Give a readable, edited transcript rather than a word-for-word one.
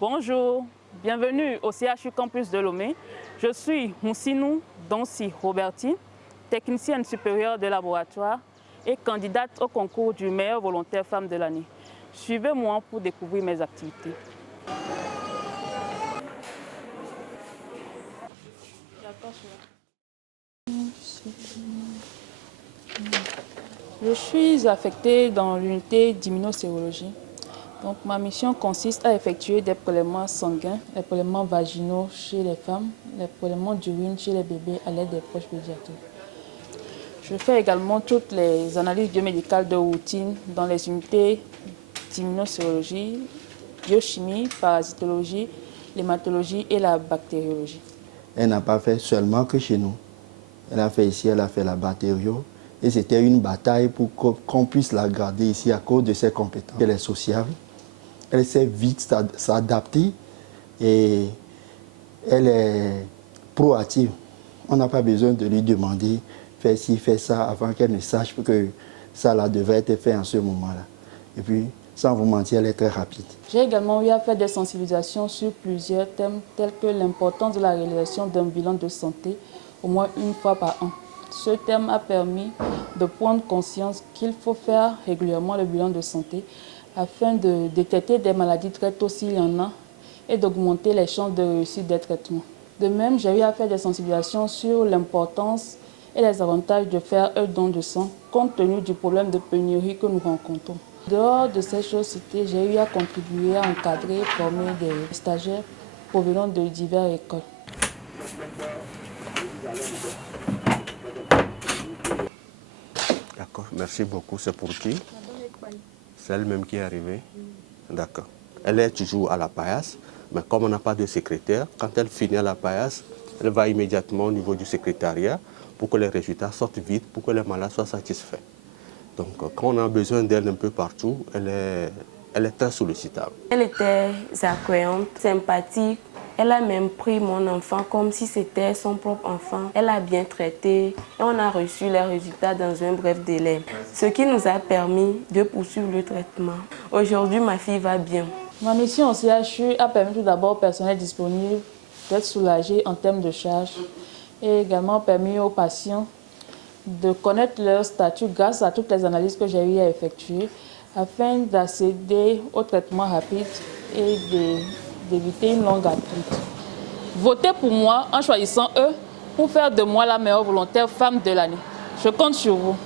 Bonjour, bienvenue au CHU Campus de Lomé. Je suis Moussinou Donsi Robertine, technicienne supérieure de laboratoire et candidate au concours du meilleur volontaire femme de l'année. Suivez-moi pour découvrir mes activités. Je suis affectée dans l'unité d'immunosérologie. Donc, ma mission consiste à effectuer des prélèvements sanguins, les prélèvements vaginaux chez les femmes, les prélèvements d'urine chez les bébés à l'aide des proches pédiatriques. Je fais également toutes les analyses biomédicales de routine dans les unités d'immunosérologie, biochimie, parasitologie, l'hématologie et la bactériologie. Elle n'a pas fait seulement que chez nous. Elle a fait ici, elle a fait la bactério. Et c'était une bataille pour qu'on puisse la garder ici à cause de ses compétences. Elle est sociable, elle sait vite s'adapter et elle est proactive. On n'a pas besoin de lui demander fais ci, fais ça avant qu'elle ne sache que ça là devrait être fait en ce moment-là. Et puis, sans vous mentir, elle est très rapide. J'ai également eu à faire des sensibilisations sur plusieurs thèmes tels que l'importance de la réalisation d'un bilan de santé au moins une fois par an. Ce thème a permis de prendre conscience qu'il faut faire régulièrement le bilan de santé afin de détecter des maladies très tôt s'il y en a et d'augmenter les chances de réussite des traitements. De même, j'ai eu à faire des sensibilisations sur l'importance et les avantages de faire un don de sang compte tenu du problème de pénurie que nous rencontrons. Dehors de ces choses, j'ai eu à contribuer à encadrer et former des stagiaires provenant de diverses écoles. D'accord, merci beaucoup. C'est pour qui? C'est elle-même qui est arrivée? D'accord. Elle est toujours à la paillasse, mais comme on n'a pas de secrétaire, quand elle finit à la paillasse, elle va immédiatement au niveau du secrétariat pour que les résultats sortent vite, pour que les malades soient satisfaits. Donc, quand on a besoin d'elle un peu partout, elle est très sollicitable. Elle était accueillante, sympathique. Elle a même pris mon enfant comme si c'était son propre enfant. Elle a bien traité et on a reçu les résultats dans un bref délai. Ce qui nous a permis de poursuivre le traitement. Aujourd'hui, ma fille va bien. Ma mission au CHU a permis tout d'abord au personnel disponible d'être soulagé en termes de charges et également permis aux patients de connaître leur statut grâce à toutes les analyses que j'ai eu à effectuer afin d'accéder au traitement rapide et d'éviter une longue attente. Votez pour moi en choisissant eux pour faire de moi la meilleure volontaire femme de l'année. Je compte sur vous.